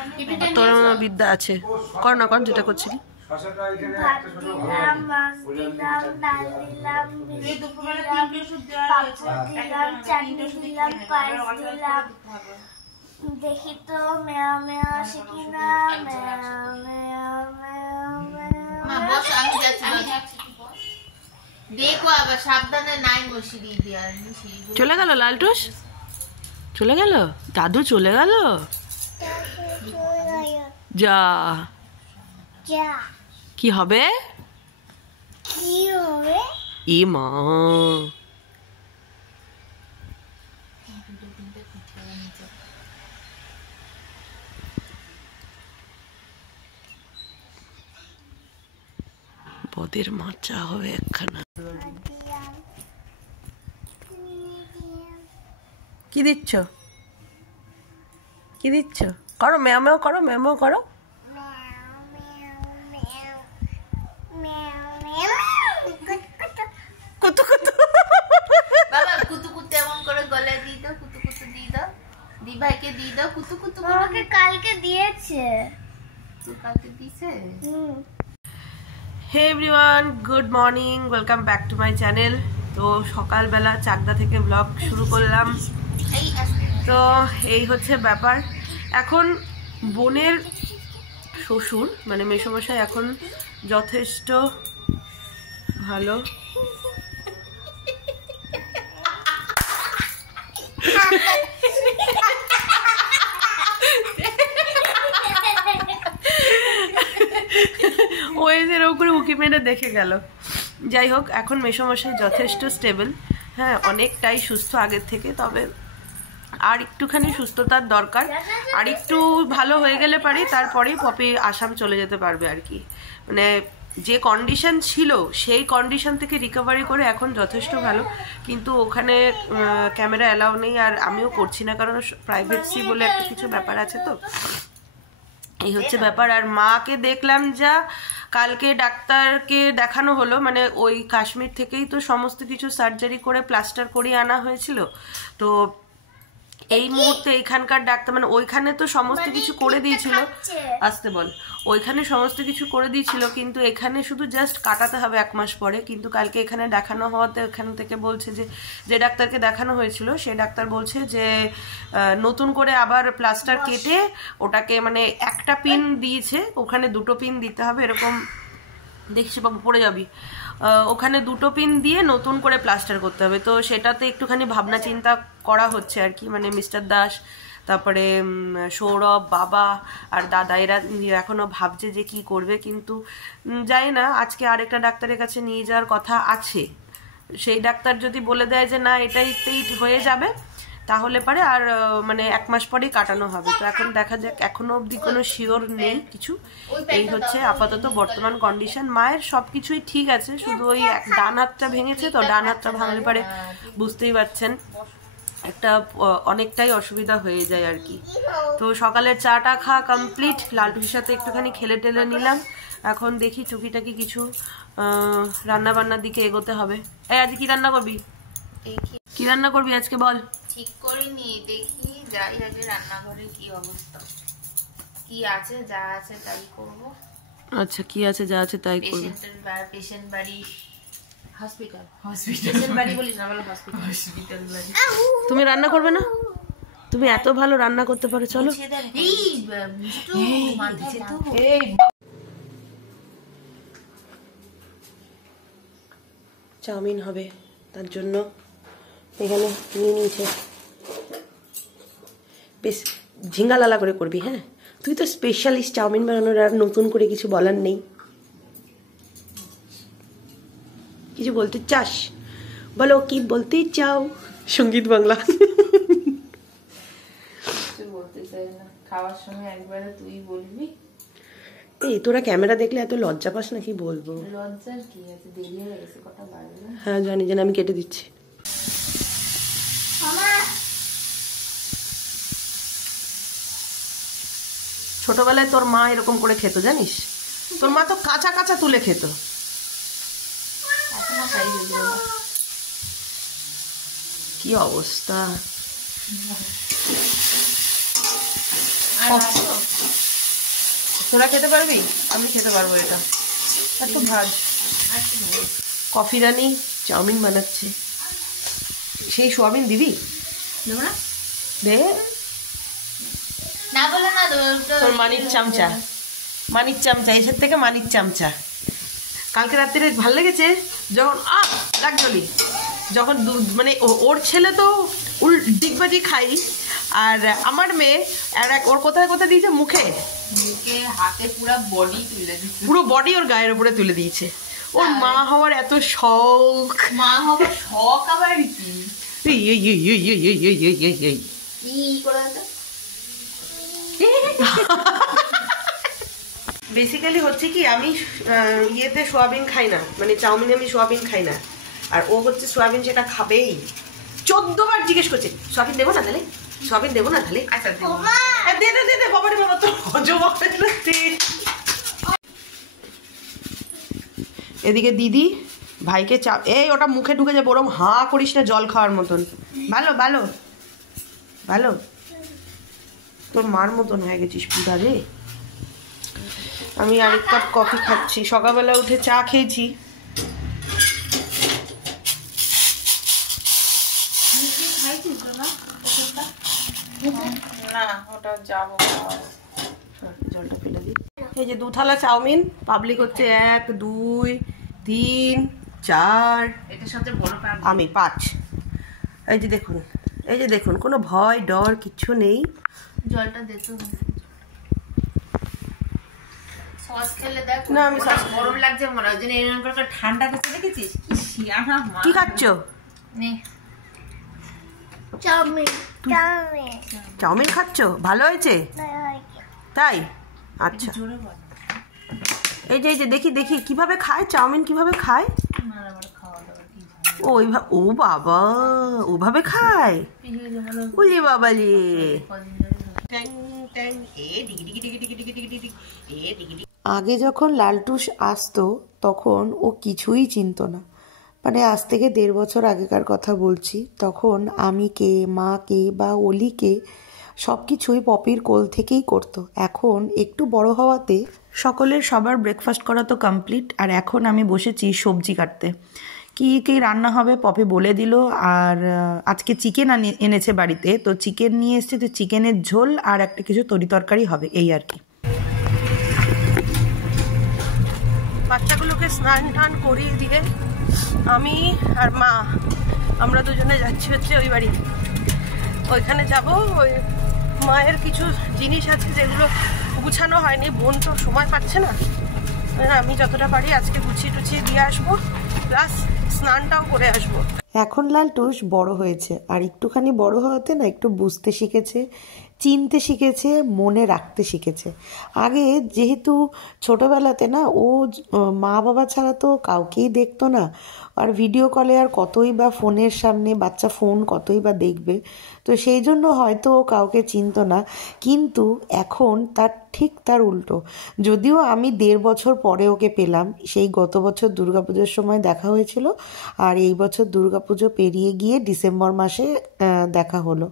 তোর বিদ্যা আছে, কর না, কর যেটা করছিলি। দেখি তো মেয়া মেয়া আসে কিনা। দেখো আবার সাবধানে নাই মশিরি দিয়া। চলে গেল লালটুস, চলে গেল, দাদু চলে গেল। যা, কি হবে? ই মা, বদের মাচা হবে একখানা। কি দিচ্ছ, কি দিচ্ছ? করো ম্যাও ম্যাও করো, ম্যাও ম্যাও করো। কুতু কুতু বাবা কুতু কুতু এমন করে গলায় দিয়ে দাও, কুতু কুতু দিয়ে দাও, দি ভাইকে দিয়ে দাও, কুতু কুতু আমাকে কালকে দিয়েছে। তুই কালকে দিছে? Hey everyone, good morning, welcome back to my channel. তো সকালবেলা চাকদা থেকে ব্লগ শুরু করলাম। তো এই হচ্ছে ব্যাপার। এখন বোনের শ্বশুর মানে মেসোমশাই এখন যথেষ্ট ভালো। ওই যে এরকম করে উকি মেরে দেখে গেল। যাই হোক, এখন মেসোমশাই যথেষ্ট স্টেবল, হ্যাঁ অনেকটাই সুস্থ আগের থেকে। তবে আর একটুখানি সুস্থতার দরকার, আর একটু ভালো হয়ে গেলে পারে তারপরেই পপি আসাম চলে যেতে পারবে আর কি। মানে যে কন্ডিশন ছিল সেই কন্ডিশন থেকে রিকভারি করে এখন যথেষ্ট ভালো, কিন্তু ওখানে ক্যামেরা অ্যালাউ নেই আর আমিও করছি না, কারণ প্রাইভেসি বলে একটা কিছু ব্যাপার আছে। তো এই হচ্ছে ব্যাপার। আর মাকে দেখলাম যা, কালকে ডাক্তারকে দেখানো হলো, মানে ওই কাশ্মীর থেকেই তো সমস্ত কিছু সার্জারি করে প্লাস্টার করিয়ে আনা হয়েছিল। তো এই মুহূর্তে এখানকার ডাক্তার মানে ওইখানে তো সমস্ত কিছু করে দিয়েছিল, আসতে বল, ওইখানে সমস্ত কিছু করে দিয়েছিল, কিন্তু এখানে শুধু জাস্ট কাটাতে হবে 1 মাস পরে। কিন্তু কালকে এখানে দেখানো হওয়াতে এখান থেকে বলছে যে ডাক্তারকে দেখানো হয়েছিল সেই ডাক্তার বলছে যে নতুন করে আবার প্লাস্টার কেটে ওটাকে মানে একটা পিন দিয়েছে, ওখানে 2টো পিন দিতে হবে, এরকম দেখছি বাবু পড়ে যাবি, ওখানে 2টো পিন দিয়ে নতুন করে প্লাস্টার করতে হবে। তো সেটাতে একটুখানি ভাবনা চিন্তা করা হচ্ছে আর কি, মানে মিস্টার দাস, তারপরে সৌরভ, বাবা আর দাদা এরা এখনো ভাবছে যে কি করবে। কিন্তু জানি না, আজকে আরেকটা ডাক্তারের কাছে নিয়ে যাওয়ার কথা আছে। সেই ডাক্তার যদি বলে দেয় যে না এটাইতেই হয়ে যাবে, তাহলে পারে আর মানে 1 মাস পরেই কাটানো হবে। তো এখন দেখা যাক, এখনো অবধি কোনো শিওর নেই কিছু। এই হচ্ছে আপাতত বর্তমান কন্ডিশন। মায়ের সবকিছুই ঠিক আছে, শুধু ওই ডান হাতটা ভেঙেছে, তো ডান হাতটা ভাঙলে পারে বুঝতেই পারছেন একটা অনেকটাই অসুবিধা হয়ে যায় আর কি। তো সকালের চাটা খাওয়া কমপ্লিট, লালটুর সাথে একটুখানি খেলে টেলে নিলাম। এখন দেখি টুকিটাকি কিছু রান্না বান্নার দিকে এগোতে হবে। এই আজ কি রান্না করবি? কি রান্না করবি আজকে বল? ঠিক করিনি, দেখি যাই আগে রান্নাঘরে কি অবস্থা, কি আছে যা আছে তাই করব। আচ্ছা, কি আছে যা আছে তাই করব। পেশেন্ট বাড়ি, হসপিটাল, পেশেন্ট বাড়ি বলিস না, বলো হসপিটাল বাড়ি। তুমি রান্না করবে না? তুমি এত ভালো রান্না করতে পারো, চলো। এই মিষ্টু মাথায় তো চাউমিন হবে, তার জন্য এখানে নিয়ে নিয়েছে। বেশ ঝিঙ্গা লালা করে করবি, হ্যাঁ তুই তো স্পেশালিস্ট চাউমিন বানানোর, আর নতুন করে কিছু বলার নেই। কিছু বলতে চাস? বলো কি বলতে চাও। সঙ্গীত বাংলা। বলতে চাই না, খাওয়ার সময় একবারে তুই বলবি। এই তোরা ক্যামেরা দেখলে এত লজ্জা পাস না, কি বলবো। লজ্জার কি আছে, দেরি হয়ে গেছে, কথা বাড়বে। হ্যাঁ জানি, জানি, আমি কেটে দিচ্ছি। ছোটবেলায় তোর মা এরকম করে খেত, জানিস? তোর মা তো কাঁচা কাঁচা তুলে খেত। কি অবস্থা। তোরা খেতে পারবি? আমি খেতে পারবো এটা। একটু ভাজ। কফি রানী চাউমিন বানাচ্ছে। সেই সোয়াবিন দিবি? দেবো না? দে। না বলে না তোর মানির চামচা, মানির চামচা, এসের থেকে মানির চামচা। কালকে রাত্রিরে ভাল লেগেছে যখন লাগজলি যখন মানে ওর ছেলে তো ডিগবাজি খাই, আর আমার মেয়ে ওর কোথায় কোথায় দিয়েছে মুখে, হাতে পুরো বডি তুলে দিয়েছে, পুরো বডি ওর গায়ের উপরে তুলে দিয়েছে। ওর মা হওয়ার এত শখ। মা হওয়ার শখ আবার কি? বেসিক্যালি হচ্ছে কি, আমি ইয়েতে সোয়াবিন খাই না, মানে চাউমিনে আমি সোয়াবিন খাই না, আর ও হচ্ছে সোয়াবিন সেটা খাবেই। 14 বার জিজ্ঞেস করছে সোয়াবিন দেবো না তাহলে, সোয়াবিন দেবো না তাহলে। আচ্ছা দে দে দে দে বাবারে বাবা, তো হজম হবে না। এদিকে দিদি ভাইকে এই ওটা মুখে ঢুকে যাবে, ওরম হাঁ করিস না জল খাওয়ার মতন। ভালো ভালো ভালো, তোর মার মতন হয়ে গেছিস পুরা রে। আমি আরেক কাপ কফি খাচ্ছি, সকালবেলা উঠে চা খেয়েছি। না ওটা যাবো, জলটা ফেলে দিই। এই যে 2 থালা চাউমিন, পাবলিক হচ্ছে 1 2 3 4, এটা সবচেয়ে বড় পাব, আমি 5। এই যে দেখুন, এই যে দেখুন, কোনো ভয় ডর কিচ্ছু নেই। জলটা দে তো। সস খেলে দেখ না, আমি সস গরম লাগছে মনে হয়, এরকম করে ঠান্ডা করতে দেখেছিস? কি শিয়ানা মা। কি খাচ্ছো? নে চাউমিন চাউমিন চাউমিন খাচ্ছো? ভালো হয়েছে তাই? আচ্ছা, জোরে বল। এই যে দেখি দেখি কিভাবে খায় চাউমিন, কিভাবে খায়। মার আবার খাওয়া দাওয়া কি ও বাবা, ওভাবে খায়? ওরে বাবা রে। আগে যখন লালটুস আসতো তখন ও কিছুই চিনত না, মানে আজ থেকে 1.5 বছর আগেকার কথা বলছি। তখন আমি কে, মা কে বা অলিকে সব কিছুই পপির কোল থেকেই করতো। এখন একটু বড় হওয়াতে সবার ব্রেকফাস্ট করা তো কমপ্লিট, আর এখন আমি বসেছি সবজি কাটতে। কি কি রান্না হবে পপি বলে দিল, আর আজকে চিকেন এনেছে বাড়িতে, তো চিকেন নিয়ে এসছে, তো চিকেনের ঝোল আর একটা কিছু তরি তরকারি হবে, এই আর কি। বাচ্চাগুলোকে স্নান টান করিয়ে দিয়ে আমি আর মা, আমরা দুজনে যাচ্ছি হচ্ছে ওই বাড়ি। ওইখানে যাব, ওই মায়ের কিছু জিনিস আছে যেগুলো গুছানো হয়নি, বোন তো সময় পাচ্ছে না, আমি যতটা পারি আজকে গুছিয়ে টুছিয়ে দিয়ে আসবো, প্লাস স্নানটাও করে আসবো। এখন লালটুস বড় হয়েছে, আর একটুখানি বড় হওয়াতে না একটু বুঝতে শিখেছে, চিনতে শিখেছে, মনে রাখতে শিখেছে। আগে যেহেতু ছোটবেলাতে না ও মা বাবা ছাড়া তো কাউকেই দেখতো না, আর ভিডিও কলে আর কতই বা ফোনের সামনে, বাচ্চা ফোন কতই বা দেখবে, তো সেই জন্য হয়তো ও কাউকে চিনতো না। কিন্তু এখন তার উল্টো, যদিও আমি 1.5 বছর পরে ওকে পেলাম, সেই গত বছর দুর্গাপুজোর সময় দেখা হয়েছিল, আর এই বছর দুর্গাপুজো পেরিয়ে গিয়ে ডিসেম্বর মাসে দেখা হলো।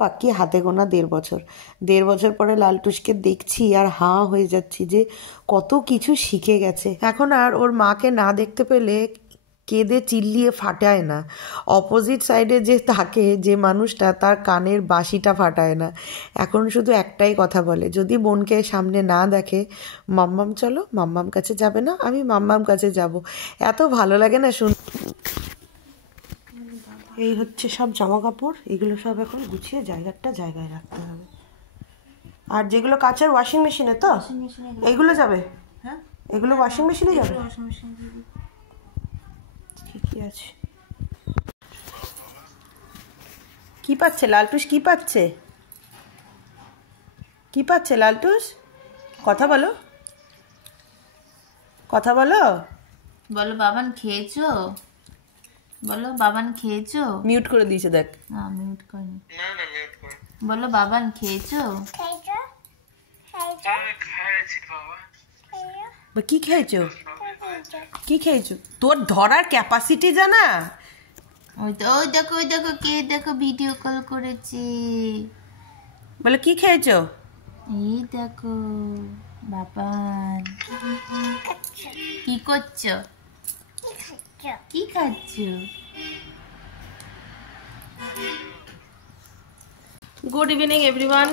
পাক্কি হাতে গোনা 1.5 বছর। 1.5 বছর পরে লালটুসকে দেখছি আর হাঁ হয়ে যাচ্ছি যে কত কিছু শিখে গেছে। এখন আর ওর মাকে না দেখতে পেলে কেঁদে চিল্লিয়ে ফাটায় না। অপোজিট সাইডে যে থাকে যে মানুষটা, তার কানের বাঁশিটা ফাটায় না। এখন শুধু একটাই কথা বলে, যদি বোনকে সামনে না দেখে, মাম্মাম চলো, মাম্মাম কাছে যাবে না? আমি মাম্মাম কাছে যাব। এত ভালো লাগে না শুন। এই হচ্ছে সব জামা কাপড়, এগুলো সব এখন গুছিয়ে জায়গায় রাখতে হবে। আর যেগুলো কাচার ওয়াশিং মেশিনে, তো এইগুলো যাবে, হ্যাঁ এগুলো ওয়াশিং মেশিনে যাবে। ঠিকই আছে। কি পাচ্ছে লালটুস, কি পাচ্ছে লালটুস? কথা বলো বলো বাবান খেয়েছো, বলো বাবান খেয়েছো। মিউট করে দিয়েছে দেখ। না মিউট করিনি, বলো বাবান খেয়েছো। কি খেয়েছো? তোর ধরার ক্যাপাসিটি জানা? ওই দেখো কে দেখো ভিডিও কল করেছে। বলে কি খেয়েছো? এই দেখো বাবান কি করছো, কি খাচ্ছো? Good evening everyone.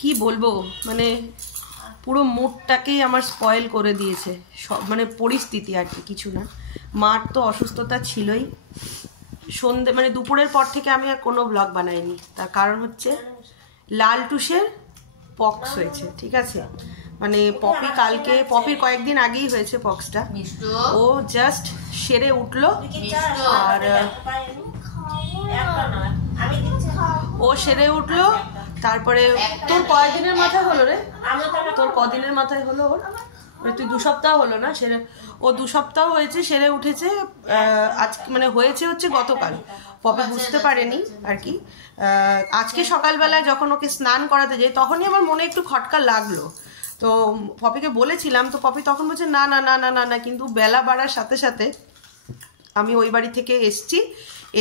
কি বলবো, মানে পুরো মুডটাকেই আমার স্পয়েল করে দিয়েছে সব, মানে পরিস্থিতি আর কি, কিছু না। মার তো অসুস্থতা ছিলই, সন্ধে মানে দুপুরের পর থেকে আমি আর কোনো ব্লগ বানাইনি। তার কারণ হচ্ছে লালটুসের পক্স হয়েছে, ঠিক আছে? মানে পপির কয়েকদিন আগেই হয়েছে পক্সটা। ও জাস্ট সেরে উঠলো, আর ও সেরে উঠলো। তারপরে তোর কয়দিনের মাথায় হলো রে? তোর কদিনের মাথায় হলো ওর? তুই 2 সপ্তাহ হলো না সেরে? ও 2 সপ্তাহ হয়েছে, সেরে উঠেছে। আজ মানে হয়েছে হচ্ছে গতকাল, পপি বুঝতে পারেনি আর কি। আজকে সকালবেলায় যখন ওকে স্নান করাতে যাই, তখনই আমার মনে একটু খটকা লাগলো। তো পপিকে বলেছিলাম, তো পপি তখন বলছে না না না না না না। কিন্তু বেলা বাড়ার সাথে সাথে আমি ওই বাড়ি থেকে এসছি,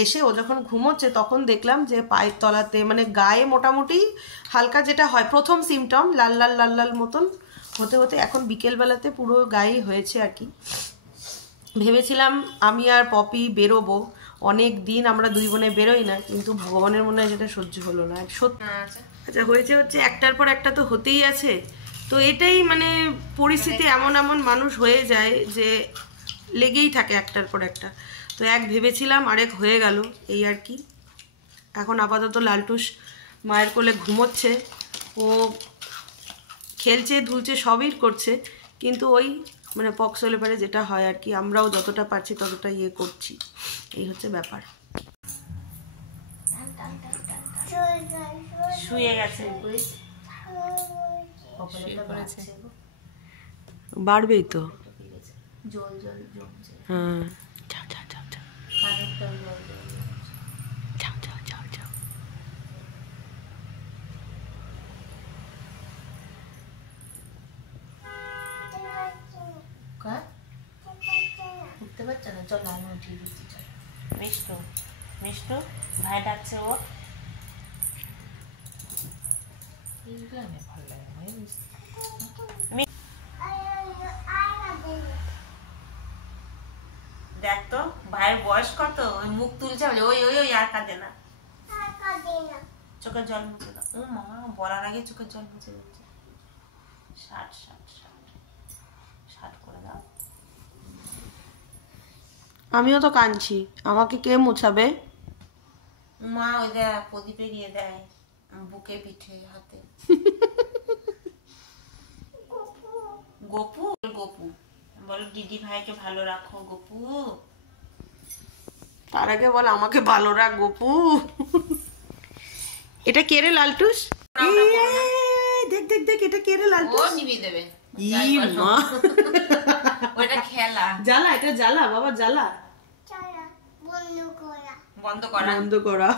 এসে ও যখন ঘুমোচ্ছে তখন দেখলাম যে পায়ের তলাতে মানে গায়ে মোটামুটি হালকা, যেটা হয় প্রথম সিমটম, লাল লাল লাল লাল মতন হতে হতে এখন বিকেলবেলাতে পুরো গায়ে হয়েছে আর কি। ভেবেছিলাম আমি আর পপি বেরোবো, অনেক দিন আমরা 2 বোনে বেরোই না, কিন্তু ভগবানের মনে হয় যেটা সহ্য হলো না সত্যি। আচ্ছা, হয়েছে হচ্ছে একটার পর একটা তো হতেই আছে। তো এটাই মানে পরিস্থিতি, এমন এমন মানুষ হয়ে যায় যে লেগেই থাকে একটার পর একটা। তো এক ভেবেছিলাম, আরেক হয়ে গেল, এই আর কি। এখন আপাতত লালটুস মায়ের কোলে ঘুমোচ্ছে, ও খেলছে ধুলছে সবই করছে, কিন্তু ওই মানে পক্স হলে পারে যেটা হয় আর কি, আমরাও যতটা পারছি ততটা ইয়ে করছি, এই হচ্ছে ব্যাপার। শুয়ে গেছে, বাড়বেই তো। জল জল জমছে। হ্যাঁ, উঠতে পারছো না? চল আমি উঠিয়ে দিচ্ছি। চল মিষ্টু, মিষ্টু ভাই ডাকছে, ও ভালো লাগে। দেখ তো ভাইয়ের বয়স কত, ওই মুখ তুলছে, ওই ওই ওই আর কাঁদে না, চোখের জল মুছে দাও। ও মা, বলার আগে চোখের জল মুছে দিচ্ছে। 60 করে দাও। আমিও তো কাঁদছি, আমাকে কে মুছাবে? মা ওই দেখ প্রদীপে গিয়ে দেয় বুকে পিঠে হাতে। গোপু গোপু বলো, দিদি ভাইকে ভালো রাখো গোপু। তার আগে বল আমাকে ভালো রাখ গোপু। এটা কে রে লালটুস? দেখ দেখ দেখ, এটা কে রে লালটুস? ও নিবি দেবে। ওটা খেলা, জ্বালা, এটা জ্বালা বাবা, জ্বালা। বন্ধ করা, বন্ধ করা।